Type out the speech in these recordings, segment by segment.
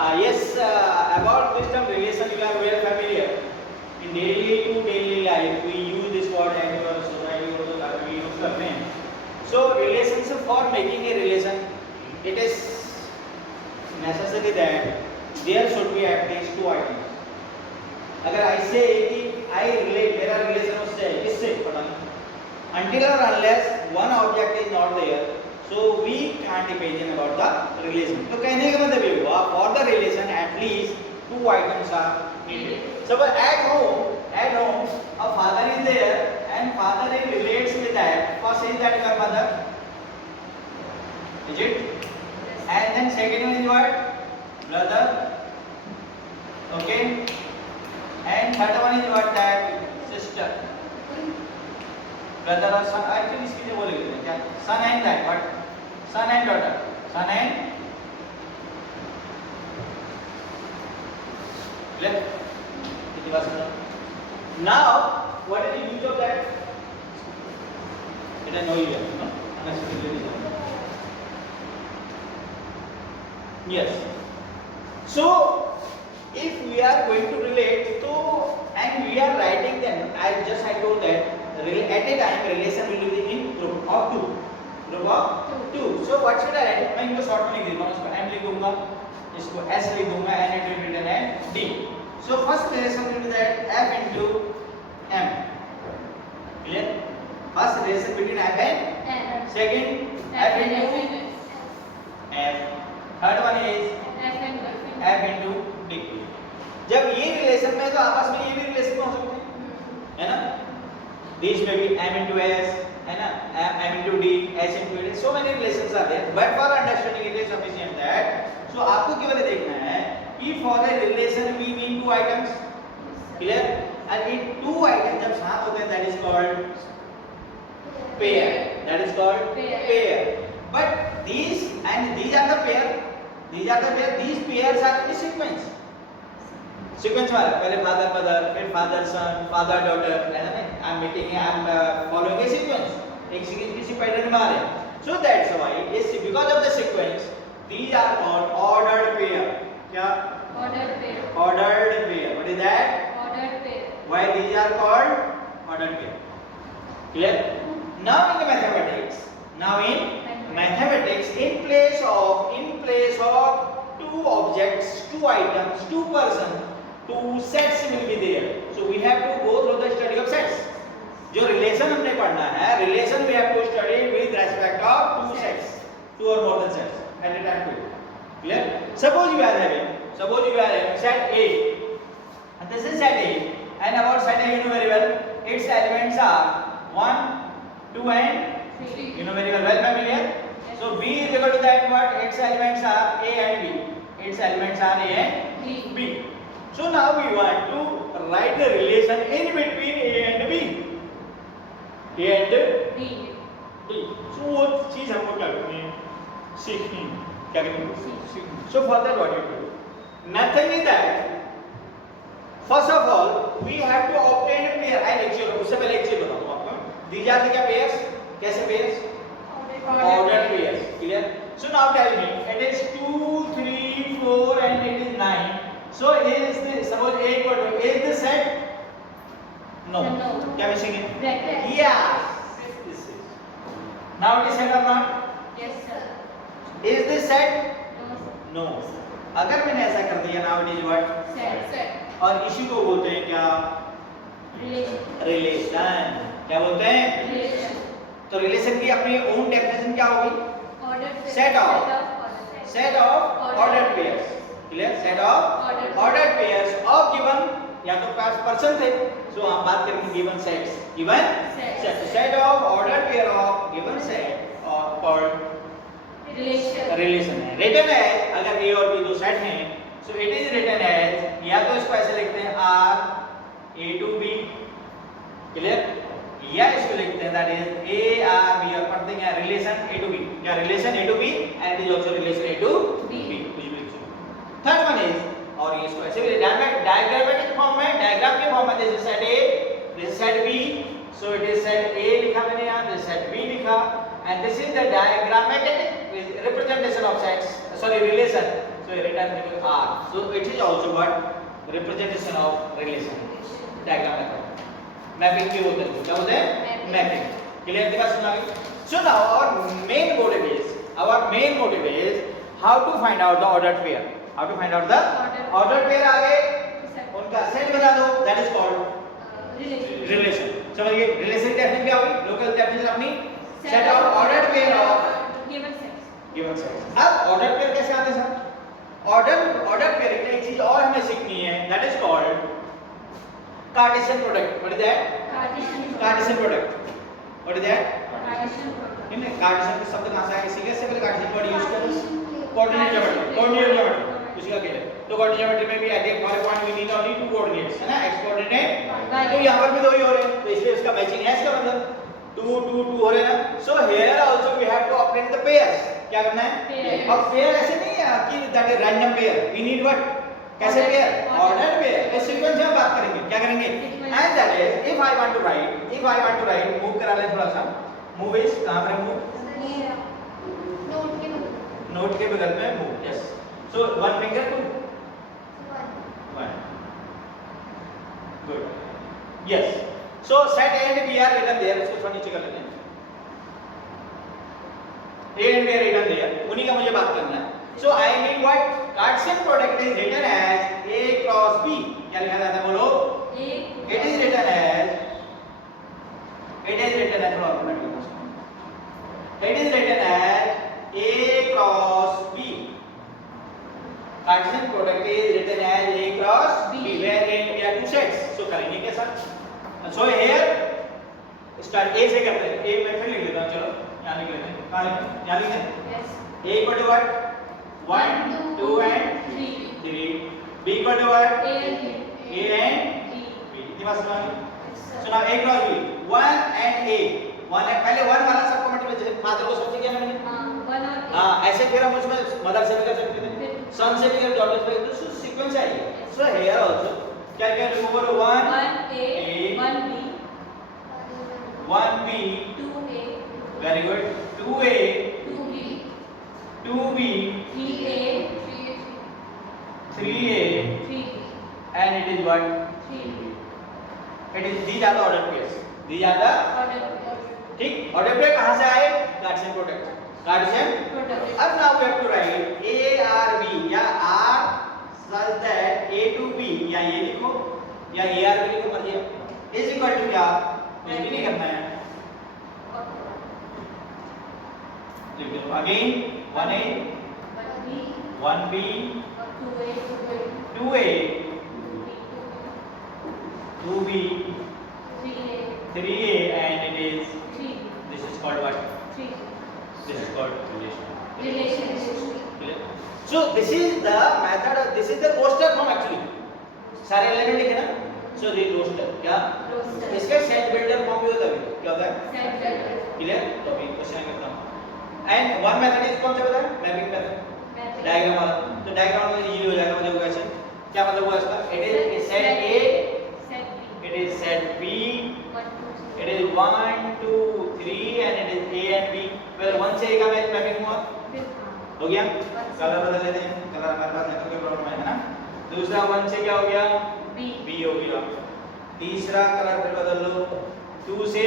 Yes, about this term relation you are well familiar. In daily to daily life we use this word and your society or the we use करते हैं. So relationship for making a relation, it is necessary that there should be at least two items. अगर ऐसे कि I relate मेरा relation उससे है किससे पता नहीं. Until or unless one object is not there, so we can't imagine about the relation. तो कहने का मतलब ये हुआ for the relation at least two items are needed. So at home, a father is there and father relates with that. First is that your mother, is it? And then second one is what? Brother. Okay. And third one is what? That sister. Brother or son. Actually इसकी जो बोलेंगे ना क्या? Son and that. What? Son and daughter. Son and. Left. Now, what is the use of that? It is no use, no? Yes. So, if we are going to relate, so and we are writing them, I told that at a time relation will be in group of two. Group of two. So what should I write? मैं इनको short में लिख दूँगा, इसको M लिख दूँगा, इसको S लिख दूँगा, and it will be written as D. So first relation will be that F into M. Clear? First relation between F and M. Second F into F. Third one is F into D. जब ये relation में तो आपस में ये भी relation हो सकते हैं, है ना? These may be M into S, है ना? M into D, S into D. So many relations are there. But for understanding it is sufficient that. So आपको केवल देखना है कि for a relation we need two items. Clear? And in two items जब साथ होते हैं that is called pair. That is called pair. But these are the pair. These pairs are in sequence. Sequence वाला पहले father mother, फिर father son, father daughter, है ना? I'm following a sequence. एक sequence किसी pattern में आ रहे हैं. So that's why because of the sequence these are called ordered pair. क्या? Ordered pair. Ordered pair. What is that? Ordered pair. Why these are called ordered pair? Clear? Now in mathematics, in place of two objects, two items, two persons, two sets will be there. So we have to go through the study of sets. जो relation हमने पढ़ना है, relation we have to study with respect of two sets, two or more than sets at a time. Clear? Suppose you are having set A, and this is set A, and about set A you know very well, its elements are 1, 2 and 3. You know very well, familiar? So B is equal to that what? Its elements are A and B. Its elements are A and B. So now we want to write the relation in between A and B. A and B. So वो चीज हमको क्या करनी है? सीखनी है. क्या करनी है? So for that what you do? Nothing is that. First of all, we have to obtain a pair. I lecture उससे पहले एक चीज बताऊँ आपको. These are the क्या pairs? कैसे pairs? Ordered pairs. Clear? So now tell me, it is 2, 3, 4 and it is 9. So is this, suppose A equal to, is this set? No. क्या missing है? Yes. This is. Now it is set or not? Yes sir. Is this set? No. No. अगर मैंने ऐसा कर दिया now it is what? Set. और इसी को बोलते हैं क्या? Relation. क्या बोलते हैं? Relation. तो रिलेशन की अपनी ओन डेफिनेशन क्या होगी? Set of ordered pairs. Clear? Set of ordered pairs of given या तो पर्सन थे, so हम बात करेंगे given sets. Given set of ordered pair of given set or called relation है. Written है अगर A और B दो सेट हैं, so it is written as या तो इसको ऐसे लिखते हैं R A to B. Clear? या इसको लिखते हैं that is A R B और पढ़ते हैं relation A to B. क्या relation A to B and it is also relation A to B. कुछ भी लिख सकते. Third one is और ये इसको ऐसे भी diagrammatic form में this is set A, this is set B. So it is set A लिखा मैंने यहाँ, this is set B लिखा, and this is the diagrammatic representation of sets. Relation. So written with R. So it is also what representation of relation. Diagram method. Mapping की बोलते हैं, क्या बोलते हैं? Mapping. Clear दिखा सुना गया? So now our main motive is how to find out the ordered pair. How to find out the ordered pair आगे उनका सेट बता दो. That is called relation. समझिए relation की डेफिनेशन क्या होगी? Local definition अपनी set of ordered pair of given sets. अब ordered pair कैसे आते हैं सर? Ordered pair एक चीज और हमें सीखनी है. That is called Cartesian product. What is that? Cartesian product. What is that? इन कार्टेशियन के शब्द कहां से आए? इसी से पहले कार्टेशियन वर्ड यूज करो. कोऑर्डिनेट ज्योमेट्री उसी का खेल है. तो कोऑर्डिनेट ज्योमेट्री में भी at for point we need only two coordinates, है ना? X coordinate. तो यहां पर भी दो ही हो रहे हैं, तो इसलिए इसका मैचिंग है. इसका मतलब 2 2 2 हो रहे हैं ना. So here also we have to operate the pairs. क्या करना है? अब पेयर ऐसे नहीं है कि that is random pair. We need what? कैसे पेयर? Ordered pair. इस सीक्वेंस में हम बात करेंगे. क्या करेंगे? And that is if I want to write move करा ले थोड़ा सा. मूव इज कहां पर मूव? नोट के बगल में move. Yes. So one finger to one. Good. Yes. So set A and B are written there. इसको थोड़ा नीचे कर लेते हैं. A and B are written there. उन्हीं का मुझे बात करना है. So I need what? Cartesian product is written as A cross B. क्या लिखा जाता है बोलो? It is written as थोड़ा ऑटोमेटिक लिखना. It is written as A cross B. Cartesian product is written as A cross B. Where we have two sets. So करेंगे कैसा? So here start A से करते हैं. A मैं फिर लिख देता हूँ. चलो यहाँ लिख लेते हैं. कहाँ लिखें? यहाँ लिखें. Yes. A equal to what? 1 2 and 3. B equal to what? A and B. इतनी बात समझ में? So now A cross B. 1 and A. 1 पहले 1 वाला सबको मल्टीप्लाई फादर को सबसे किया मैंने. हाँ ऐसे फिर हम उसमें मदर से भी कर सकते थे. सन से भी कर डॉटर से भी. तो सीक्वेंस चाहिए. So here also क्या क्या remover 1 A 1 B 1 B 2 A. Very good. 2 A 2 B 2B 3A 3A 3 and it is what? 3B. It is these are the ordered pairs. These are the ordered pairs. ठीक. ordered pair कहाँ से आए? Cartesian product. Cartesian product. अब now we have to write A R B या R such that A to B या ये लिखो या A R B लिखो मर्जी है. is equal to क्या? कुछ भी नहीं करना है. लिख दो again 1A 1B 2A 2B 3A and it is 3. This is called what? 3. This is called relation. So this is the method. This is the roster form actually. सारे element लिखे ना. So the roster क्या? इसका set builder form भी होता है. क्या होता है? Set builder. क्लियर? तो अभी क्वेश्चन करता हूँ. And one method is कौन सा पता है? Mapping method. डायग्राम वाला. तो डायग्राम में इजी हो जाएगा मुझे क्वेश्चन. क्या मतलब हुआ इसका? It is set A, set B. It is set B. It is 1 2 3 and it is A and B. Well 1 से A का मैपिंग हुआ. हो गया? कलर बदल लेते हैं. कलर हमारे पास नहीं तो कोई प्रॉब्लम है ना. दूसरा 1 से क्या हो गया? B हो गया. तीसरा कलर फिर बदल लो. 2 से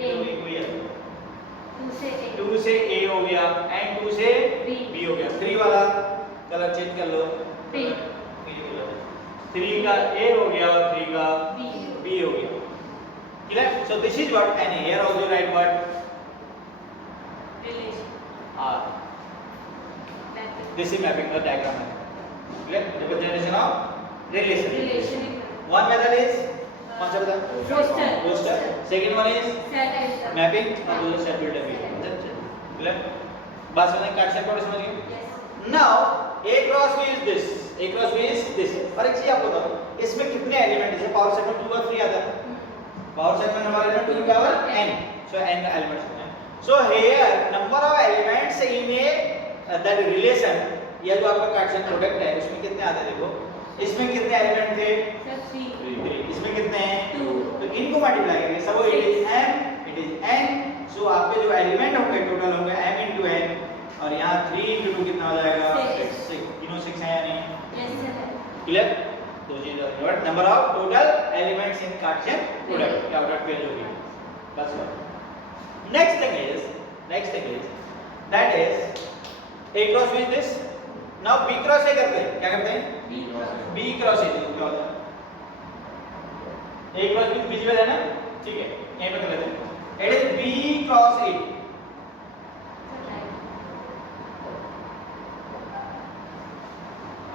A हुई है. 2 से A हो गया and 2 से B हो गया. 3 वाला कलर चेंज कर लो. 3 का A हो गया और 3 का B हो गया. Clear? So this is what, and here also write what? Relation. This is mapping the diagram. Clear? Representation of relation. One method is कौन सा बता? Roster. Second one is set mapping और दूसरा set builder भी. Clear? बात समझ Cartesian product समझ गए? Now A cross B is this. A cross B is this. और एक चीज आपको बताऊं, इसमें कितने एलिमेंट है? जैसे पावर सेट में 2 और 3 आता है. पावर सेट में number element 2 power n. So n elements. So here number of elements in a that relation, ये जो आपका कार्टेशियन प्रोडक्ट है उसमें कितने आते हैं? देखो इसमें कितने एलिमेंट थे? 3. इसमें कितने हैं? 2. तो इनको मल्टीप्लाई करेंगे. सब it is m, it is n. सो आपके जो एलिमेंट होंगे टोटल होंगे m into n और यहाँ 3 into 2 कितना हो जाएगा? 6. तीनों 6 क्लियर? दो चीजें note, number of total elements in Cartesian product या डॉट पेयर जो भी बस। Next thing is that is A cross B this. Now B cross A करते हैं, क्या करते हैं? B क्रॉस A क्या होता है? A क्रॉस B विजिबल है ना, ठीक है, यहीं पे कर लेते हैं। It is B cross A।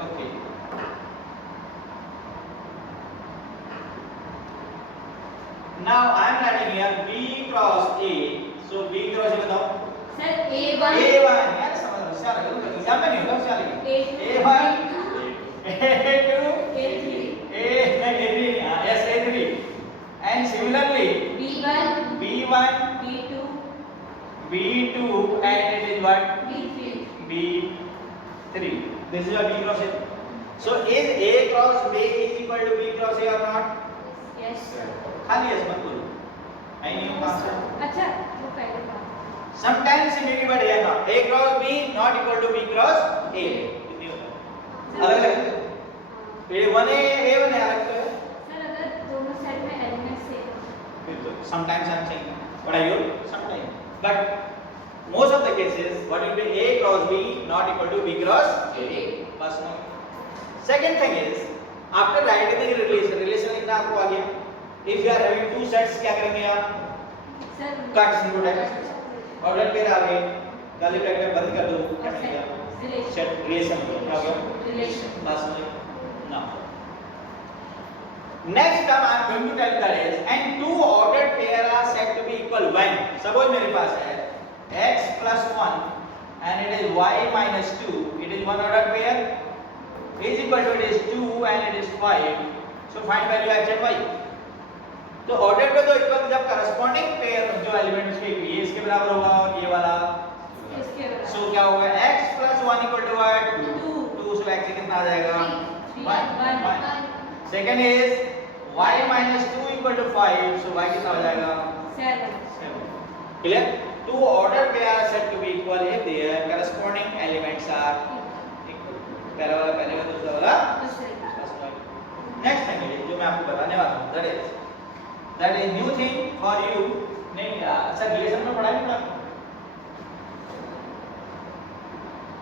Okay, now I am writing here B cross A। So B cross A बताओ सर A1 यार समझ लो, क्या लगे एग्जाम में नहीं होगा, क्या लगे A1 A2 A3 yes A3 and similarly B1 B2 and it is what B3 B3। this is your B cross A। so is A cross B is equal to B cross A or not? yes sir। खाली yes मत बोलो, आई नहीं हूँ answer. अच्छा वो पहले बात sometimes it may be but here not A cross B not equal to B cross A। कितनी होता है अलग अलग A1 A1 अलग तो है सर, अगर दोनों सेट में एलिमेंट सेम फिर तो sometimes I'm saying what are you sometimes but most of the cases what will be A cross B not equal to B cross A बस ना। second thing is after writing the relation लिखना आपको आ गया। if you are having two sets क्या करेंगे आप? Sir cartesian product order pair आ गए, काले ब्रैकेट बंद कर दो, क्या मिलेगा? सेट रिलेशन क्या हो गया? रिलेशन बस ना। Next term I am going to tell that is and two ordered pair are said to be equal when suppose मेरे पास है x plus 1 and it is y minus 2, it is one ordered pair is equal to it is 2 and it is 5, so find value x and y। तो order पे तो equal जब corresponding pair जो element उसके ये इसके बराबर होगा और ये वाला इसके बराबर सो क्या होगा x plus 1 equal to what 2 so x कितना आ जाएगा 1। Second is y minus 2 equal to 5 so y कितना हो जाएगा 7। Clear? Two order pair are said to be equal if their corresponding elements are equal. पहला वाला पहले का दूसरा वाला नेक्स्ट थिंग जो मैं आपको बताने वाला हूं that is new thing for you। नहीं सर रिलेशन में पढ़ा नहीं पढ़ा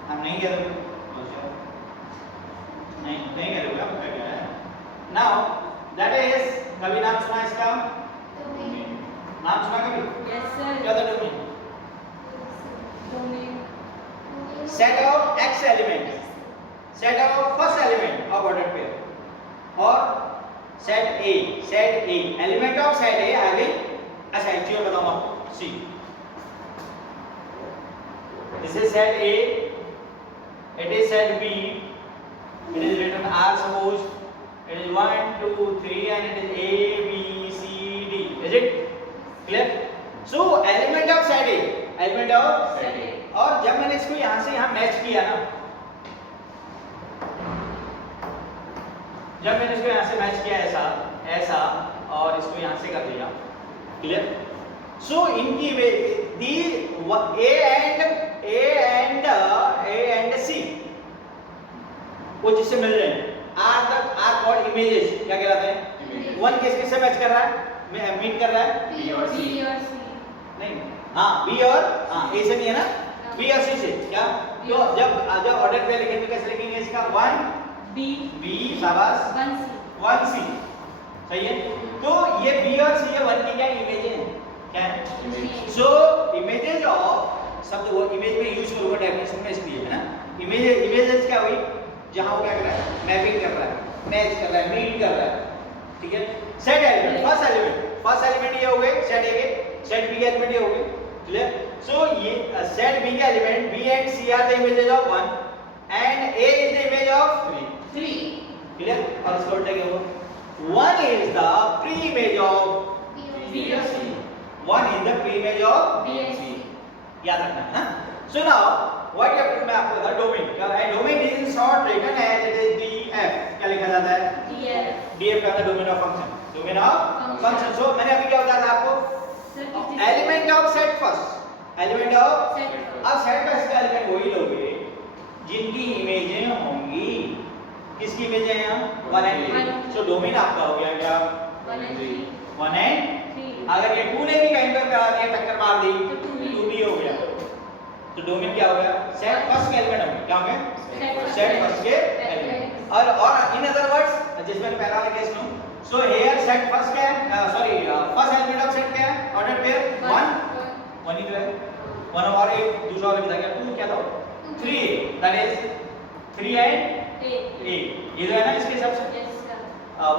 हम नहीं कह रहे नहीं कह रहे आप क्या है नाउ दैट इज कभी नाम सुना इसका नाम सुना कभी यस सर क्या था domain domain set of x element set of first element of order pair और set A element of set A having अच्छा एक्चुअली बताऊं आपको सी this is set A, it is set B, it is written R suppose it is 1 2 3 and it is A B C D is it clear? so element of set A और जब मैंने इसको यहाँ से यहाँ match किया ना जब मैंने इसको यहाँ से मैच किया ऐसा और इसको यहाँ से कर दिया क्लियर। सो इनकी दी ए एंड सी वो जिससे मिल रहे हैं आर कॉल्ड इमेजेस क्या कहलाते हैं? वन किससे मैच कर रहा है मीट कर रहा है बी और सी नहीं हाँ बी और हाँ ए से नहीं है ना बी और सी से क्या तो जब ऑर्डर पे लिखेंगे कैसे लिखेंगे इसका 1 बी शाबाश 1 सी सही है। तो ये बी और सी ये 1 की क्या इमेज है क्या है सो इमेजेस ऑफ शब्द वो इमेज में यूज करूंगा डेफिनेशन में इसलिए है ना इमेजेस क्या हुई जहां वो क्या कर रहा है मैपिंग कर रहा है मैच कर रहा है मीट कर रहा है ठीक है। सेट एलिमेंट फर्स्ट एलिमेंट ये हो गए सेट ए के सेट बी के एलिमेंट ये हो गए क्लियर। सो ये सेट बी के element b and c are the images of 1 and a is the image of 3 clear. और इसका उल्टा क्या होगा 1 is the pre-image of B or C 1 is the pre-image of B and C याद रखना है ना। So now what you have to मैं आपको बता डोमेन क्या है domain is in short written as it is DF क्या लिखा जाता है DF का डोमेन ऑफ फंक्शन। सो मैंने अभी क्या बताया था आपको element of set first element of अब सेट का इसका एलिमेंट वही लोगे जिनकी इमेजें होंगी किसकी इमेज है यहाँ 1 एंड 3 सो डोमेन आपका हो गया क्या 1 and 3 1 एंड 3 अगर ये 2 ने भी कहीं पर करा दिया टक्कर मार दी तो 2 भी हो गया तो डोमेन क्या हो गया सेट फर्स्ट के एलिमेंट हो गया क्या हो गया सेट फर्स्ट के एलिमेंट और इन अदर वर्ड्स जिसमें पहला वाला case low so here set first क्या है sorry first element of set क्या है ऑर्डर पेयर 1 1 ही तो है 1 और एक दूसरा वाला भी था क्या 2 क्या था 3 दैट इज 3 एंड 8 ये जो है ना इसके हिसाब से यस सर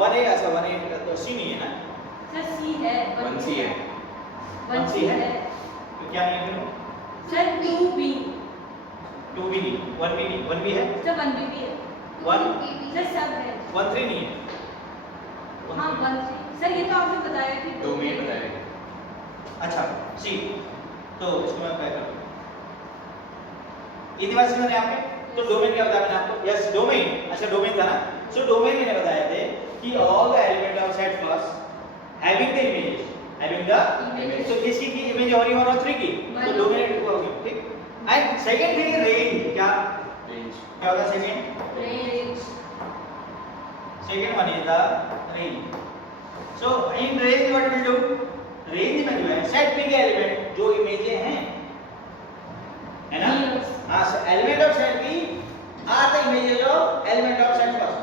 1 है ऐसा 1 है तो सी नहीं है ना सर सी है 1 C है 1 सी है तो क्या नहीं है सर 2 बी 2 भी नहीं 1 भी नहीं 1 भी है सर 1 बी भी है 1 सर सब है 1 3 नहीं है हाँ 1 सर ये तो आपने बताया कि डोमेन बताया अच्छा सी तो इसको मैं पैक कर दूं इतनी बात समझ में आपके तो डोमेन क्या बताया मैंने आपको यस डोमेन अच्छा डोमेन था ना सो डोमेन मैंने बताया थे कि all the element of set first having the image having the Image. तो किसकी की इमेज हो रही है 1 और 3 की तो One. डोमेन हो गया ठीक एंड सेकंड थिंग रेंज क्या रेंज क्या होता है second range second one is the range so in range what will do range में जो है set p के एलिमेंट जो इमेजें हैं है ना Yes. हाँ element of set p are the images of element of set first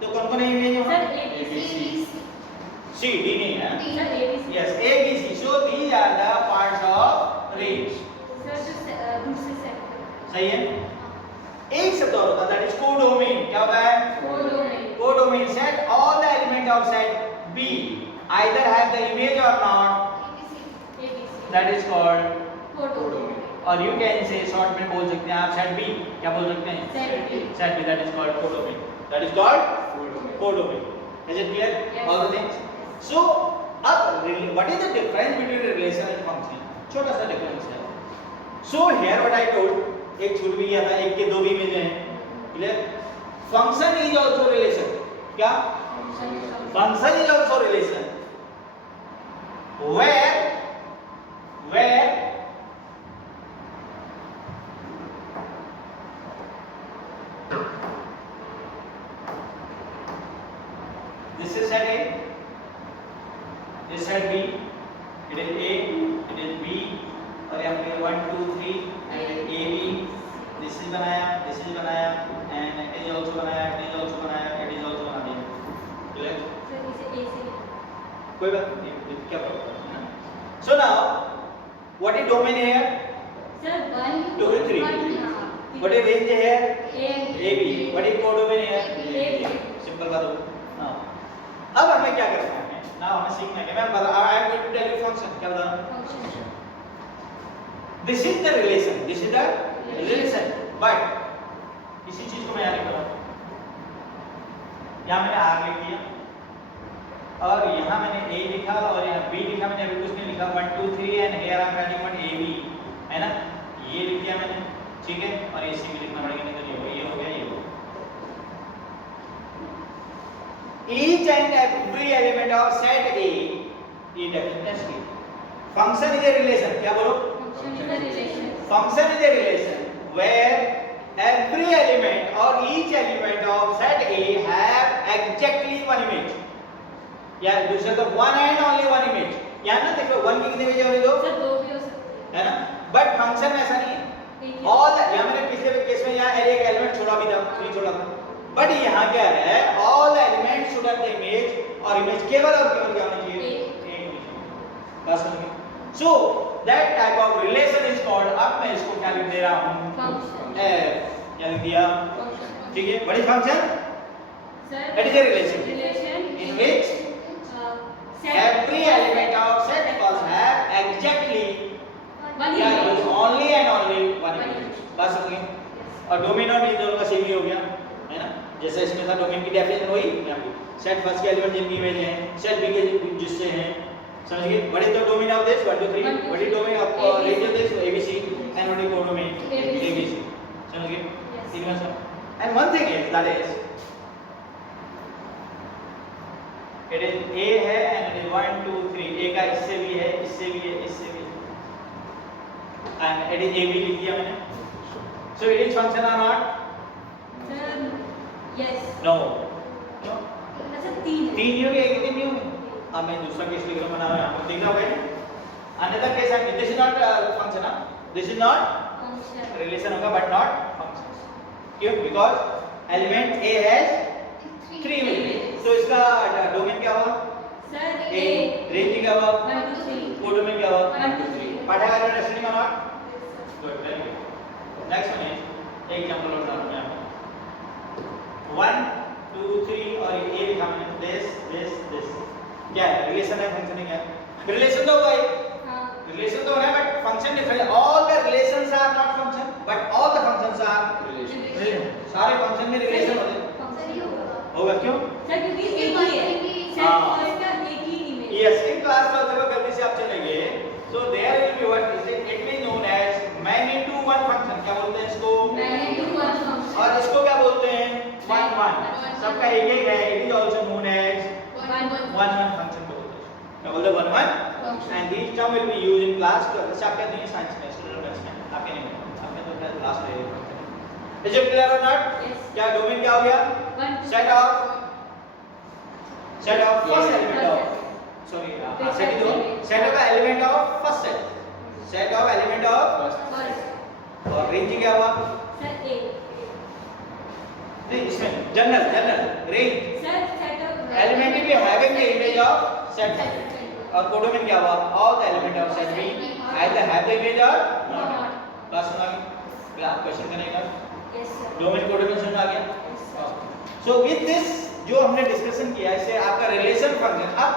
तो कौन कौन है इमेज सर वहाँ a b c c d नहीं है sir a b c yes a b c so these are the parts of range sir जो दूसरे set सही है एक शब्द और होता है दैट इज कोडोमेन क्या होता है codomain codomain set all the element of set B either have the image or not a b c that is called codomain or you can say short में बोल सकते हैं आप set B क्या बोल सकते हैं set B set B that is called codomain that is called full domain codomain is it clear Yes. all the things so अब what is the difference between a relation and function छोटा सा difference है so here what I told एक छूट भी गया था एक के दो भी इमेज हैं clear function is also relation क्या function is also relation where this is set A this is set B it is A it is B और यहाँ पे 1 2 3 and A B this is बनाया and it is also बनाया it is also बना दिया clear sir इसे ए से कोई बात नहीं ये क्या प्रॉब्लम है ना so now what is domain here sir 1 2 3 what is range here a b what is codomain here simple बात हो हां अब हमें क्या करना है ना हमें सीखना है मैं बता I am going to tell you function क्या बता function this is the relation but इसी चीज को मैं यहां लिख रहा हूं यहां मैंने r लिख दिया और यहाँ मैंने A लिखा और यहाँ B लिखा मैंने अभी कुछ नहीं लिखा 1 2 3 and here I am writing one AB है ना ये लिख दिया मैंने ठीक है और इसी में लिखना पड़ेगा नहीं तो ये हो गया each and every element of set A ये definition function is a relation क्या बोलो function is the relation function is a relation where every element or each element of set A have exactly one image या दूसरा तो one and only one image यहाँ ना देखो one की कितनी इमेज होगी दो सर दो भी हो सकते है ना बट फंक्शन में ऐसा नहीं है हैं ऑल यहाँ मैंने पिछले केस में यहाँ एक एलिमेंट छोड़ा भी था 3 छोड़ा था बट यहाँ क्या है all element should have the image और इमेज केवल और केवल क्या होनी चाहिए एक इमेज बस समझ गए so that type of relation is called अब मैं इसको क्या लिख दे रहा हूं फंक्शन क्या लिख दिया फंक्शन ठीक है what is function sir It is a relation. Relation in which every element of set must have exactly one yeah image use only and only one image बस समझ गए और डोमेन और रेंज दोनों का सेम ही हो गया है ना जैसे इसमें था डोमेन की डेफिनेशन वही यहाँ पे सेट फर्स्ट के एलिमेंट जिनकी इमेज है सेट बी के जिससे हैं समझ गए what is the domain of this 1 2 3 what is domain of range of this ABC and what is codomain ABC समझ गए तीन में सब and one thing is that is it is ए है एंड इट इज 1 2 3 ए का इससे भी है इससे भी है इससे भी and it is A B लिख दिया मैंने सो इट इज फंक्शन और not sir Yes. No no अच्छा 3 है. तीन नहीं होंगे, एक ही नहीं होंगे. अब मैं दूसरा केस लिख रहा हूँ, बना रहा हूँ, यहाँ पर देख रहा होगा. अनदर केस है, this is not function, this is not Function. Relation होगा बट नॉट फंक्शन. क्यों? Because element A has 3 images. तो इसका डोमेन क्या हुआ? Sir A. A. रेंज क्या हुआ? 1 2 3. कोडोमेन क्या हुआ? 1 2 3. पाठागार अंडरस्टैंडिंग और not? Good, very good. Next one is एक एग्जांपल और डालूं मैं यहाँ पे. 1 2 3 और ए लिखा मैंने. दिस क्या है? रिलेशन है, फंक्शन है? क्या है? रिलेशन तो हुआ है. हाँ. रिलेशन तो है but function different. All the relations are not function but all the functions are Relation. Relation. सारे फंक्शन में रिलेशन होते हैं. Function ही होगा. होगा क्यों? Sir क्योंकि एक ही है. Sir हाँ. first का एक ही image. यस, इन क्लास में देखो गलती से आप चले गए. So there will be what is it will known as many to one function. क्या बोलते हैं इसको? Many to one function. और इसको क्या बोलते हैं? One one. सबका एक एक है. It is also known as One one one function को बोलते हैं. क्या बोलते हैं? One one. And this term will be used in class. तो जैसे आप कहते हैं साइंस में, स्टूडेंट में, आपके नहीं होता. आपने तो क्लास ले रहे हैं. इज इट क्लियर और नॉट? Yes. क्या डोमेन क्या हो गया? One. Set of first Yeah. Element of set of element of first set of element of First. और रेंज क्या हुआ? Sir A. नहीं, इसमें general range Sir set of element भी having the image of set. और codomain क्या हुआ? All the element of set B either have the image और नॉट. क्लास सुना गया? आप क्वेश्चन करेंगे. Yes sir. डोमेन कोडोमेन समझ आ गया? Yes sir. So with this जो हमने डिस्कशन किया इससे आपका रिलेशन फंक्शन. अब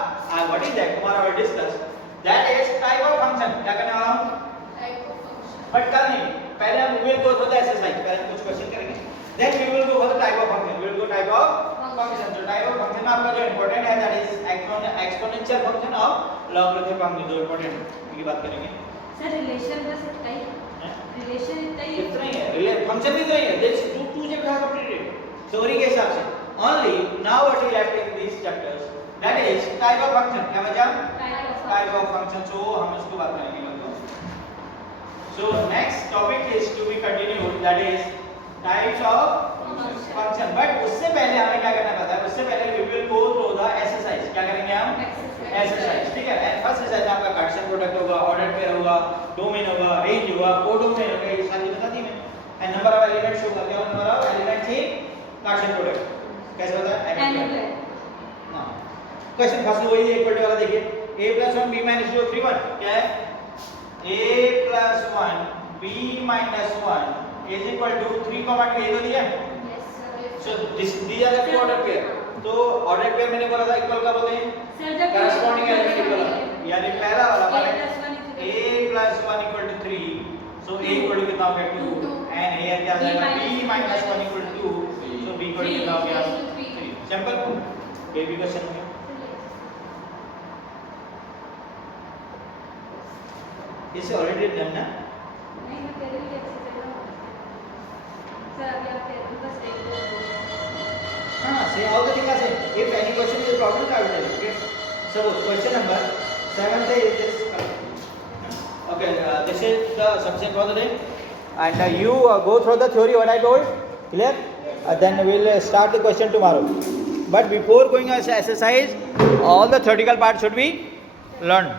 व्हाट इज दैट? तुम्हारा we discuss that is type of function. क्या करने वाला हूं? बट कल नहीं, पहले हम will go through the exercise. पहले हम कुछ क्वेश्चन करेंगे, then we will go for the type of function. We will go type of function. तो टाइप ऑफ फंक्शन में आपका जो इंपॉर्टेंट है दैट इज एक्सपोनेंशियल फंक्शन और लॉगरिथमिक फंक्शन. जो इंपॉर्टेंट की बात करेंगे. Sir relation बस इतना ही. Relation इतना ही. इतना ही है. रिले फंक्शन भी इतना ही है. This two chapter have completed. Theory के हिसाब से only now what is left in these chapters that is type of function. क्या बचा? Type of function. So हम इसको बात करेंगे मतलब. So next topic is to be continued, that is types of function. But उससे पहले हमें क्या करना पड़ता है? उससे पहले we will go through the exercise. क्या करेंगे हम? Exercise. ठीक है. And first exercise में आपका कार्टेशियन प्रोडक्ट होगा, ऑर्डर पेयर होगा, डोमेन होगा, रेंज होगा, कोडोमेन होगा. ये सारी बता दी मैंने. And number of elements होगा. क्या number of elements in Cartesian product? कैसे होता है? Annular. हाँ. क्वेश्चन फर्स्ट वही है इक्वल टू वाला देखिए. a + 1 b - 0 3 1 क्या है? a + 1 b - 1 is equal to 3, 2 ये तो दिया. Yes sir. So these are the two order pair. तो ऑर्डर पेयर मैंने बोला था इक्वल का बोलते हैं Sir the corresponding element equal. यानी पहला वाला A a plus 1 is + 1 = 3. So a = कितना हो गया? 2. and here क्या आ जाएगा? b - 1 = 2. So b = कितना हो गया? 3. सिंपल. ये भी क्वेश्चन हो गया. इसे ऑलरेडी डन ना. नहीं मैं तेरे लिए एक्सरसाइज कर रहा हूं. सर अभी आप कहते बस एक हाँ, say all the things are same. If any question is a problem, I will tell you. Okay. So question number 7 is this. Okay, this is the subject for the day, and you go through the theory what I told. Clear? Then we will start the question tomorrow. But before going as exercise, all the theoretical part should be learned.